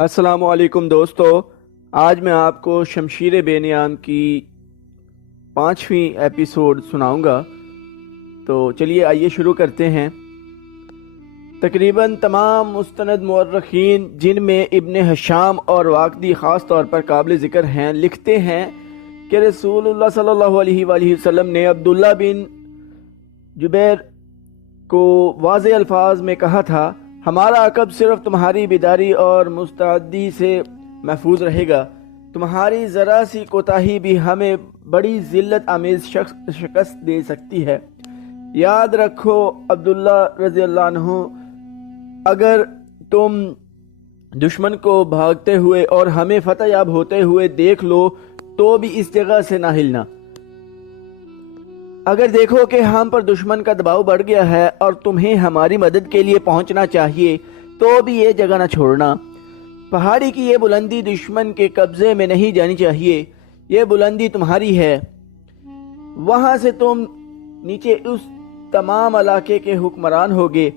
السلام علیکم دوستو، آج میں آپ کو شمشیر بے نیام کی 5ویں ایپیسوڈ سناؤں گا۔ تو چلیے آئیے شروع کرتے ہیں۔ تقریباً تمام مستند مورخین، جن میں ابن ہشام اور واقدی خاص طور پر قابل ذکر ہیں، لکھتے ہیں کہ رسول اللہ صلی اللہ علیہ وآلہ وسلم نے عبداللہ بن جبیر کو واضح الفاظ میں کہا تھا، ہمارا عقب صرف تمہاری بیداری اور مستعدی سے محفوظ رہے گا، تمہاری ذرا سی کوتاہی بھی ہمیں بڑی ذلت آمیز شکست دے سکتی ہے۔ یاد رکھو عبداللہ رضی اللہ عنہ، اگر تم دشمن کو بھاگتے ہوئے اور ہمیں فتح یاب ہوتے ہوئے دیکھ لو تو بھی اس جگہ سے نہ ہلنا۔ اگر دیکھو کہ ہم پر دشمن کا دباؤ بڑھ گیا ہے اور تمہیں ہماری مدد کے لیے پہنچنا چاہیے تو بھی یہ جگہ نہ چھوڑنا۔ پہاڑی کی یہ بلندی دشمن کے قبضے میں نہیں جانی چاہیے، یہ بلندی تمہاری ہے۔ وہاں سے تم نیچے اس تمام علاقے کے حکمران ہوگے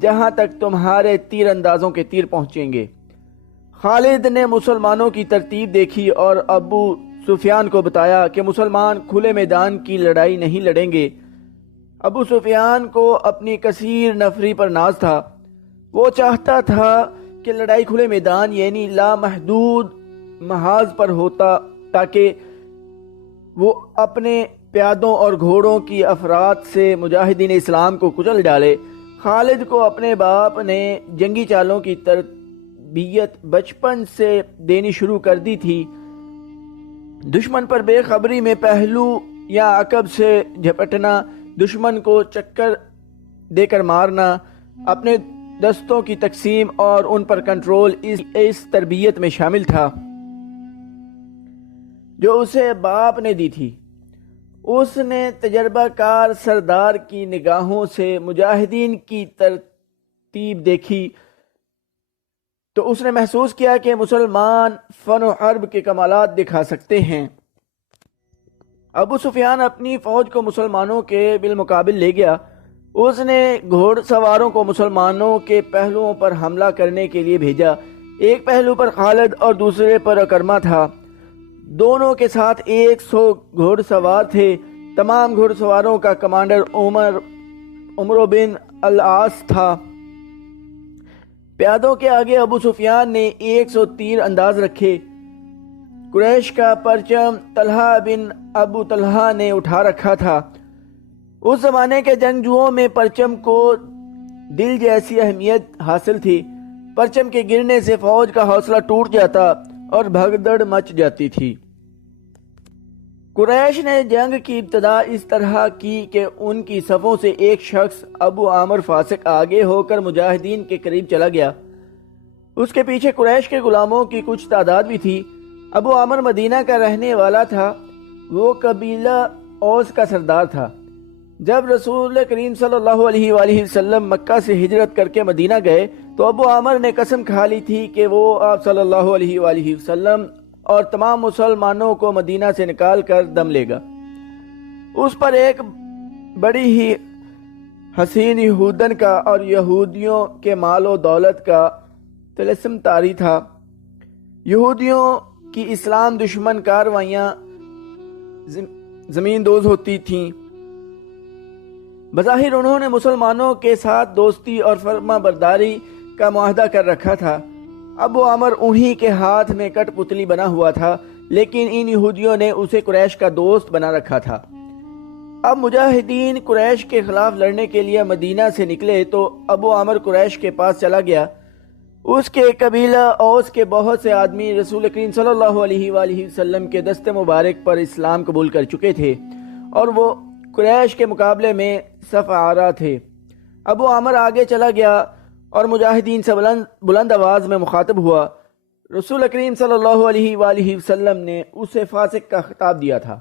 جہاں تک تمہارے تیر اندازوں کے تیر پہنچیں گے۔ خالد نے مسلمانوں کی ترتیب دیکھی اور ابو سفیان کو بتایا کہ مسلمان کھلے میدان کی لڑائی نہیں لڑیں گے۔ ابو سفیان کو اپنی کثیر نفری پر ناز تھا، وہ چاہتا تھا کہ لڑائی کھلے میدان یعنی لامحدود محاذ پر ہوتا تاکہ وہ اپنے پیادوں اور گھوڑوں کی افراد سے مجاہدین اسلام کو کچل ڈالے۔ خالد کو اپنے باپ نے جنگی چالوں کی تربیت بچپن سے دینی شروع کر دی تھی۔ دشمن پر بے خبری میں پہلو یا عقب سے جھپٹنا، دشمن کو چکر دے کر مارنا، اپنے دستوں کی تقسیم اور ان پر کنٹرول اس تربیت میں شامل تھا جو اسے باپ نے دی تھی۔ اس نے تجربہ کار سردار کی نگاہوں سے مجاہدین کی ترتیب دیکھی تو اس نے محسوس کیا کہ مسلمان فن و حرب کے کمالات دکھا سکتے ہیں۔ ابو سفیان اپنی فوج کو مسلمانوں کے بالمقابل لے گیا۔ اس نے گھوڑ سواروں کو مسلمانوں کے پہلوؤں پر حملہ کرنے کے لیے بھیجا۔ ایک پہلو پر خالد اور دوسرے پر اکرمہ تھا، دونوں کے ساتھ 100 گھوڑ سوار تھے۔ تمام گھوڑ سواروں کا کمانڈر عمرو بن العاص تھا۔ پیادوں کے آگے ابو سفیان نے 100 تیر انداز رکھے۔ قریش کا پرچم طلحہ بن ابو طلحہ نے اٹھا رکھا تھا۔ اس زمانے کے جنگجوؤں میں پرچم کو دل جیسی اہمیت حاصل تھی۔ پرچم کے گرنے سے فوج کا حوصلہ ٹوٹ جاتا اور بھگدڑ مچ جاتی تھی۔ قریش نے جنگ کی ابتدا اس طرح کی کہ ان کی صفوں سے ایک شخص ابو عامر فاسق آگے ہو کر مجاہدین کے قریب چلا گیا۔ اس کے پیچھے قریش کے غلاموں کی کچھ تعداد بھی تھی۔ ابو عامر مدینہ کا رہنے والا تھا، وہ قبیلہ اوس کا سردار تھا۔ جب رسول کریم صلی اللہ علیہ وآلہ وسلم مکہ سے ہجرت کر کے مدینہ گئے تو ابو عامر نے قسم کھا لی تھی کہ وہ آپ صلی اللہ علیہ وآلہ وسلم اور تمام مسلمانوں کو مدینہ سے نکال کر دم لے گا۔ اس پر ایک بڑی ہی حسین یہودن کا اور یہودیوں کے مال و دولت کا طلسم طاری تھا۔ یہودیوں کی اسلام دشمن کاروائیاں زمین دوز ہوتی تھیں۔ بظاہر انہوں نے مسلمانوں کے ساتھ دوستی اور فرما برداری کا معاہدہ کر رکھا تھا۔ ابو عامر انہی کے ہاتھ میں کٹ پتلی بنا ہوا تھا، لیکن ان یہودیوں نے اسے قریش کا دوست بنا رکھا تھا۔ اب مجاہدین قریش کے خلاف لڑنے کے لیے مدینہ سے نکلے تو ابو عامر قریش کے پاس چلا گیا۔ اس کے قبیلہ اوس کے بہت سے آدمی رسول کریم صلی اللہ علیہ وآلہ وسلم کے دست مبارک پر اسلام قبول کر چکے تھے اور وہ قریش کے مقابلے میں صف آرا تھے۔ ابو عامر آگے چلا گیا اور مجاہدین سے بلند آواز میں مخاطب ہوا۔ رسول کریم صلی اللہ علیہ وآلہ وسلم نے اسے فاسق کا خطاب دیا تھا۔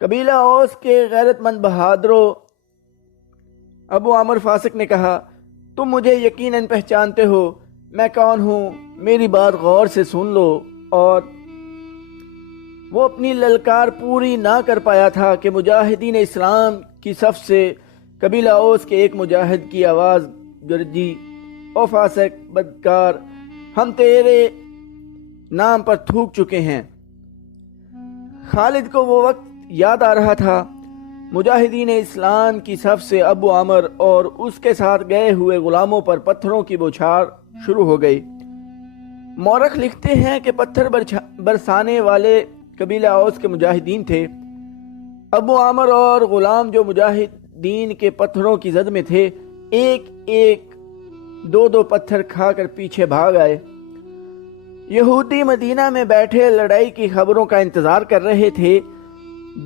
قبیلہ اوس کے غیرت مند بہادروں، ابو عامر فاسق نے کہا، تم مجھے یقیناً پہچانتے ہو، میں کون ہوں، میری بات غور سے سن لو۔ اور وہ اپنی للکار پوری نہ کر پایا تھا کہ مجاہدین اسلام کی صف سے قبیلہ اوس کے ایک مجاہد کی آواز گرجی، او فاسق، بدکار، ہم تیرے نام پر تھوک چکے ہیں۔ خالد کو وہ وقت یاد آ رہا تھا۔ مجاہدین اسلام کی صف سے ابو عامر اور اس کے ساتھ گئے ہوئے غلاموں پر پتھروں کی بوچھار شروع ہو گئی۔ مورخ لکھتے ہیں کہ پتھر برسانے والے قبیلہ اوس کے مجاہدین تھے۔ ابو عامر اور غلام جو مجاہدین کے پتھروں کی زد میں تھے، ایک ایک دو دو پتھر کھا کر پیچھے بھاگ آئے۔ یہودی مدینہ میں بیٹھے لڑائی کی خبروں کا انتظار کر رہے تھے۔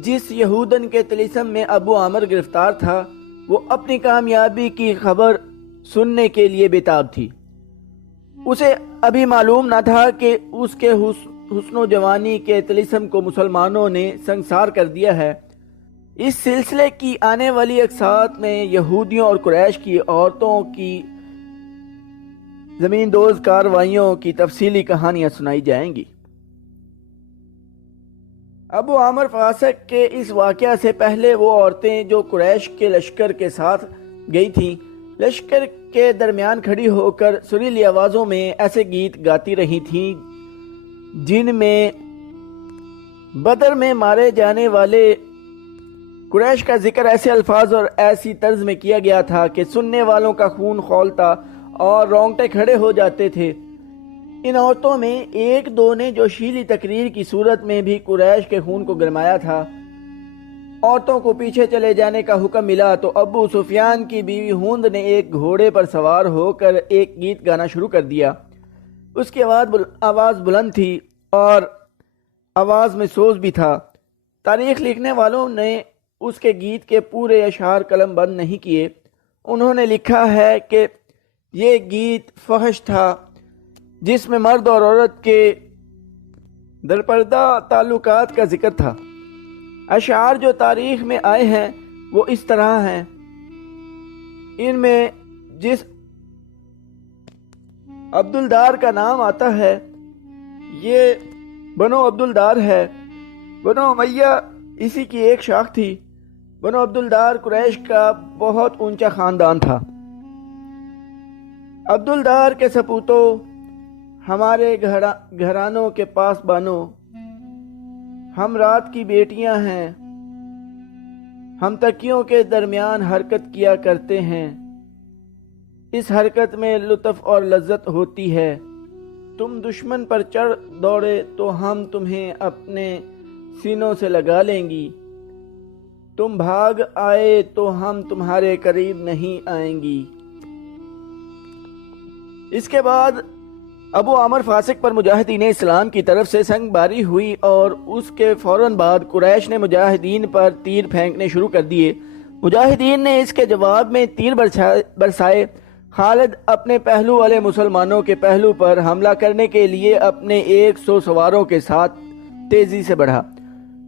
جس یہودن کے طلسم میں ابو عامر گرفتار تھا، وہ اپنی کامیابی کی خبر سننے کے لیے بےتاب تھی۔ اسے ابھی معلوم نہ تھا کہ اس کے حسن و جوانی کے طلسم کو مسلمانوں نے سنگسار کر دیا ہے۔ اس سلسلے کی آنے والی اقساط میں یہودیوں اور قریش کی عورتوں کی زمین دوز کاروائیوں کی تفصیلی کہانیاں سنائی جائیں گی۔ ابو عامر فاسق کے اس واقعہ سے پہلے وہ عورتیں جو قریش کے لشکر کے ساتھ گئی تھیں، لشکر کے درمیان کھڑی ہو کر سریلی آوازوں میں ایسے گیت گاتی رہی تھیں جن میں بدر میں مارے جانے والے قریش کا ذکر ایسے الفاظ اور ایسی طرز میں کیا گیا تھا کہ سننے والوں کا خون کھولتا اور رونگٹے کھڑے ہو جاتے تھے۔ ان عورتوں میں ایک دو نے جو شیلی تقریر کی صورت میں بھی قریش کے خون کو گرمایا تھا۔ عورتوں کو پیچھے چلے جانے کا حکم ملا تو ابو سفیان کی بیوی ہند نے ایک گھوڑے پر سوار ہو کر ایک گیت گانا شروع کر دیا۔ اس کی آواز بلند تھی اور آواز میں سوز بھی تھا۔ تاریخ لکھنے والوں نے اس کے گیت کے پورے اشعار قلم بند نہیں کیے۔ انہوں نے لکھا ہے کہ یہ گیت فحش تھا جس میں مرد اور عورت کے درپردہ تعلقات کا ذکر تھا۔ اشعار جو تاریخ میں آئے ہیں وہ اس طرح ہیں۔ ان میں جس عبدالدار کا نام آتا ہے یہ بنو عبدالدار ہے۔ بنو امیہ اسی کی ایک شاخ تھی۔ بنو عبدالدار قریش کا بہت اونچا خاندان تھا۔ عبدالدار کے سپوتوں، ہمارے گھرانوں کے پاس بانو، ہم رات کی بیٹیاں ہیں، ہم تکیوں کے درمیان حرکت کیا کرتے ہیں، اس حرکت میں لطف اور لذت ہوتی ہے۔ تم دشمن پر چڑھ دوڑے تو ہم تمہیں اپنے سینوں سے لگا لیں گی، تم بھاگ آئے تو ہم تمہارے قریب نہیں آئیں گی۔ اس کے بعد ابو عامر فاسق پر مجاہدین اسلام کی طرف سے سنگ باری ہوئی اور اس کے فوراً بعد قریش نے مجاہدین پر تیر پھینکنے شروع کر دیے۔ مجاہدین نے اس کے جواب میں تیر برسائے۔ خالد اپنے پہلو والے مسلمانوں کے پہلو پر حملہ کرنے کے لیے اپنے 100 سواروں کے ساتھ تیزی سے بڑھا۔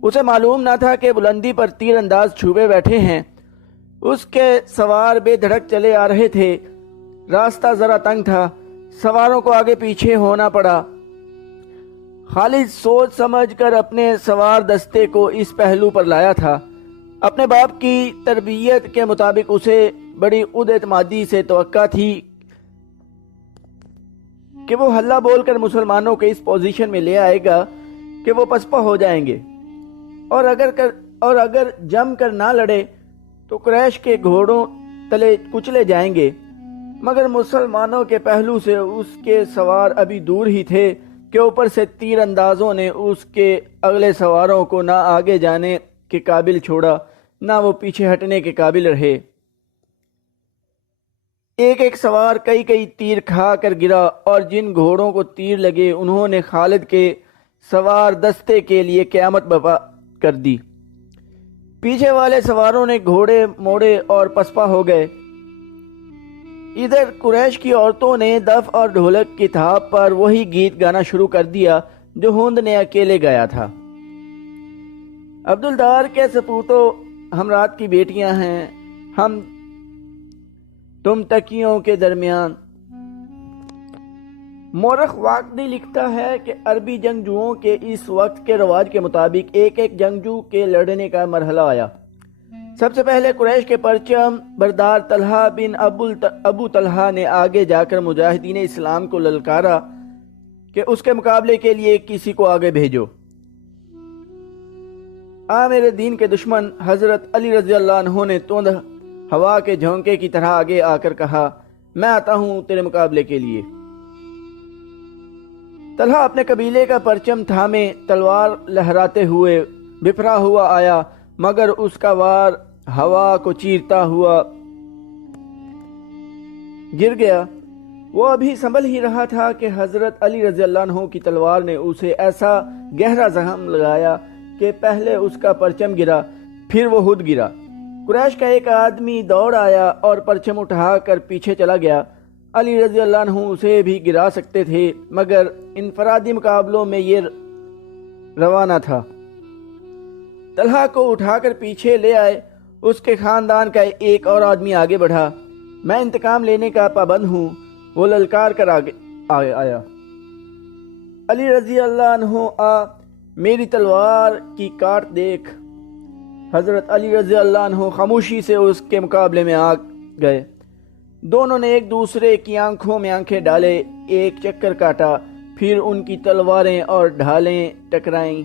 اسے معلوم نہ تھا کہ بلندی پر تیر انداز چھپے بیٹھے ہیں۔ اس کے سوار بے دھڑک چلے آ رہے تھے۔ راستہ ذرا تنگ تھا، سواروں کو آگے پیچھے ہونا پڑا۔ خالد سوچ سمجھ کر اپنے سوار دستے کو اس پہلو پر لایا تھا۔ اپنے باپ کی تربیت کے مطابق اسے بڑی خود اعتمادی سے توقع تھی کہ وہ ہلہ بول کر مسلمانوں کو اس پوزیشن میں لے آئے گا کہ وہ پسپا ہو جائیں گے، اور اگر جم کر نہ لڑے تو قریش کے گھوڑوں تلے کچلے جائیں گے۔ مگر مسلمانوں کے پہلو سے اس کے سوار ابھی دور ہی تھے کہ اوپر سے تیر اندازوں نے اس کے اگلے سواروں کو نہ آگے جانے کے قابل چھوڑا نہ وہ پیچھے ہٹنے کے قابل رہے۔ ایک ایک سوار کئی کئی تیر کھا کر گرا اور جن گھوڑوں کو تیر لگے انہوں نے خالد کے سوار دستے کے لیے قیامت برپا کر دی۔ پیچھے والے سواروں نے گھوڑے موڑے اور پسپا ہو گئے۔ ادھر قریش کی عورتوں نے دف اور ڈھولک کی تھاپ پر وہی گیت گانا شروع کر دیا جو ہند نے اکیلے گایا تھا۔ عبدالدار کے سپوتوں، ہم رات کی بیٹیاں ہیں، ہم تم تکیوں کے درمیان۔ مورخ واقعی لکھتا ہے کہ عربی جنگجوؤں کے اس وقت کے رواج کے مطابق ایک ایک جنگجو کے لڑنے کا مرحلہ آیا۔ سب سے پہلے قریش کے پرچم بردار طلحہ بن ابو طلحہ نے آگے جا کر مجاہدین اسلام کو للکارا کہ اس کے مقابلے کے لیے کسی کو آگے بھیجو۔ میرے دین کے دشمن حضرت علی رضی اللہ عنہ نے توند ہوا کے جھونکے کی طرح آگے آ کر کہا، میں آتا ہوں تیرے مقابلے کے لیے۔ طلحہ اپنے قبیلے کا پرچم تھامے تلوار لہراتے ہوئے بپھرا ہوا آیا، مگر اس کا وار ہوا کو چیرتا ہوا گر گیا۔ وہ ابھی سنبھل ہی رہا تھا کہ حضرت علی رضی اللہ عنہ کی تلوار نے اسے ایسا گہرا زخم لگایا کہ پہلے اس کا پرچم گرا، پھر وہ خود گرا۔ قریش کا ایک آدمی دوڑ آیا اور پرچم اٹھا کر پیچھے چلا گیا۔ علی رضی اللہ عنہ اسے بھی گرا سکتے تھے، مگر انفرادی مقابلوں میں یہ روا نہ تھا۔ طلحہ کو اٹھا کر پیچھے لے آئے۔ اس کے خاندان کا ایک اور آدمی آگے بڑھا، میں انتقام لینے کا پابند ہوں، وہ للکار کر آگے آیا۔ علی رضی اللہ عنہ میری تلوار کی کاٹ دیکھ۔ حضرت علی رضی اللہ عنہ خاموشی سے اس کے مقابلے میں آ گئے۔ دونوں نے ایک دوسرے کی آنکھوں میں آنکھیں ڈالے، ایک چکر کاٹا، پھر ان کی تلواریں اور ڈھالیں ٹکرائیں،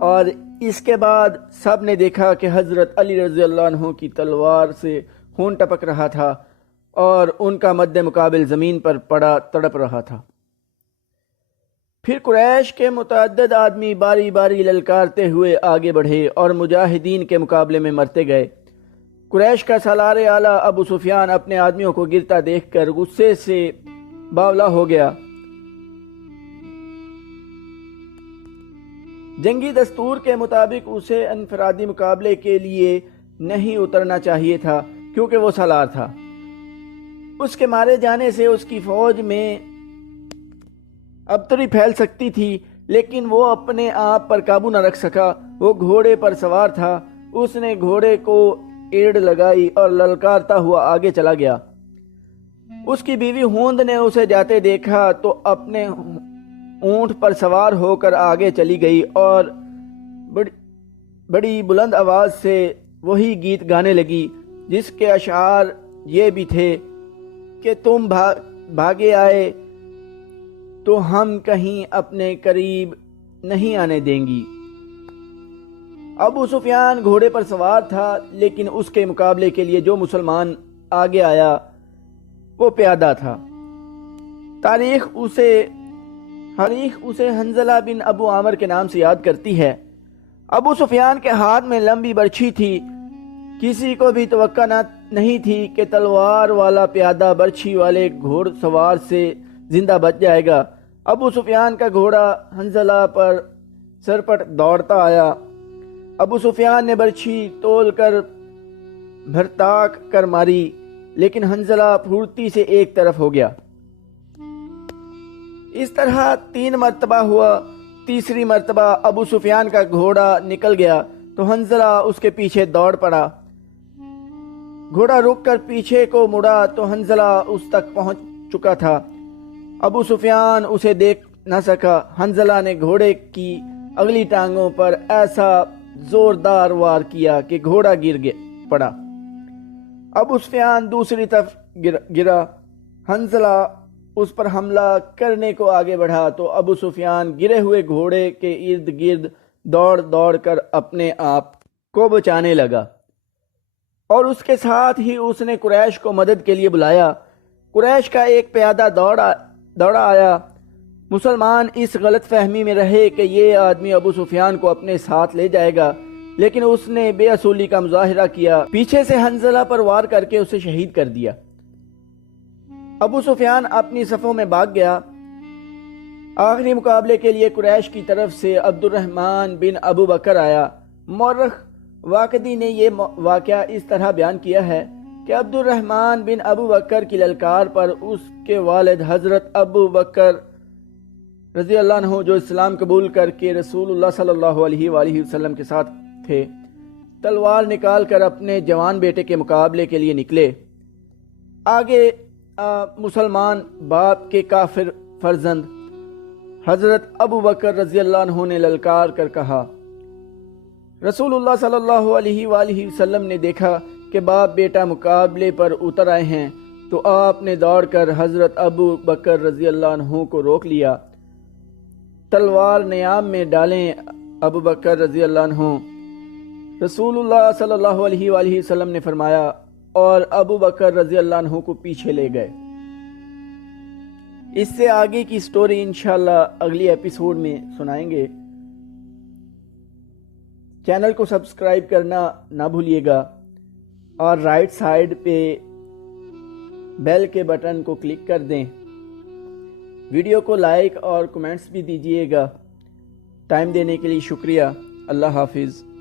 اور اس کے بعد سب نے دیکھا کہ حضرت علی رضی اللہ عنہ کی تلوار سے خون ٹپک رہا تھا اور ان کا مد مقابل زمین پر پڑا تڑپ رہا تھا۔ پھر قریش کے متعدد آدمی باری باری للکارتے ہوئے آگے بڑھے اور مجاہدین کے مقابلے میں مرتے گئے۔ قریش کا سالار اعلیٰ ابو سفیان اپنے آدمیوں کو گرتا دیکھ کر غصے سے باولا ہو گیا۔ جنگی دستور کے مطابق اسے انفرادی مقابلے کے لیے نہیں اترنا چاہیے تھا، کیونکہ وہ سالار تھا۔ اس کے مارے جانے سے اس کی فوج میں ابتری پھیل سکتی تھی، لیکن وہ اپنے آپ پر قابو نہ رکھ سکا۔ وہ گھوڑے پر سوار تھا، اس نے گھوڑے کو ایڑ لگائی اور للکارتا ہوا آگے چلا گیا۔ اس کی بیوی ہوند نے اسے جاتے دیکھا تو اپنے اونٹ پر سوار ہو کر آگے چلی گئی اور بڑی بلند آواز سے وہی گیت گانے لگی، جس کے اشعار یہ بھی تھے کہ تم بھاگے آئے تو ہم کہیں اپنے قریب نہیں آنے دیں گی۔ ابو سفیان گھوڑے پر سوار تھا، لیکن اس کے مقابلے کے لیے جو مسلمان آگے آیا وہ پیادہ تھا۔ تاریخ اسے حنظلہ بن ابو عامر کے نام سے یاد کرتی ہے۔ ابو سفیان کے ہاتھ میں لمبی برچھی تھی۔ کسی کو بھی توقع نہیں تھی کہ تلوار والا پیادہ برچھی والے گھوڑ سوار سے زندہ بچ جائے گا۔ ابو سفیان کا گھوڑا حنظلہ پر سرپٹ دوڑتا آیا۔ ابو سفیان نے برچھی تول کر بھرتاک کر ماری، لیکن حنظلہ پھرتی سے ایک طرف ہو گیا۔ اس طرح 3 مرتبہ ہوا۔ تیسری مرتبہ ابو سفیان کا گھوڑا نکل گیا تو حنظلہ اس کے پیچھے دوڑ پڑا۔ گھوڑا رک کر پیچھے کو مڑا تو حنظلہ اس تک پہنچ چکا تھا۔ ابو سفیان اسے دیکھ نہ سکا۔ حنظلہ نے گھوڑے کی اگلی ٹانگوں پر ایسا زوردار وار کیا کہ گھوڑا گر پڑا۔ ابو سفیان دوسری طرف گرا۔ حنظلہ اس پر حملہ کرنے کو آگے بڑھا تو ابو سفیان گرے ہوئے گھوڑے کے ارد گرد دوڑ دوڑ کر اپنے آپ کو بچانے لگا، اور اس کے ساتھ ہی اس نے قریش کو مدد کے لیے بلایا۔ قریش کا ایک پیادہ دوڑا آیا۔ مسلمان اس غلط فہمی میں رہے کہ یہ آدمی ابو سفیان کو اپنے ساتھ لے جائے گا، لیکن اس نے بے اصولی کا مظاہرہ کیا، پیچھے سے حنظلہ پر وار کر کے اسے شہید کر دیا۔ ابو سفیان اپنی صفوں میں بھاگ گیا۔ آخری مقابلے کے لیے قریش کی طرف سے عبد الرحمن بن ابو بکر آیا۔ مورخ واقدی نے یہ واقعہ اس طرح بیان کیا ہے کہ عبد الرحمن بن ابو بکر کی للکار پر اس کے والد حضرت ابو بکر رضی اللہ عنہ، جو اسلام قبول کر کے رسول اللہ صلی اللہ علیہ وآلہ وسلم کے ساتھ تھے، تلوار نکال کر اپنے جوان بیٹے کے مقابلے کے لیے نکلے۔ آگے مسلمان باپ کے کافر فرزند حضرت ابو بکر رضی اللہ عنہ نے للکار کر کہا، رسول اللہ صلی اللہ علیہ وآلہ وسلم نے دیکھا کہ باپ بیٹا مقابلے پر اتر آئے ہیں، تو آپ نے دوڑ کر حضرت ابو بکر رضی اللہ عنہ کو روک لیا تلوار نیام میں ڈالیں ابو بکر رضی اللہ عنہ۔ رسول اللہ صلی اللہ علیہ وآلہ وسلم نے فرمایا اور ابو بکر رضی اللہ عنہ کو پیچھے لے گئے۔ اس سے آگے کی سٹوری انشاءاللہ اگلی ایپیسوڈ میں سنائیں گے۔ چینل کو سبسکرائب کرنا نہ بھولیے گا اور رائٹ سائیڈ پہ بیل کے بٹن کو کلک کر دیں۔ ویڈیو کو لائک اور کمنٹس بھی دیجیے گا۔ ٹائم دینے کے لیے شکریہ۔ اللہ حافظ۔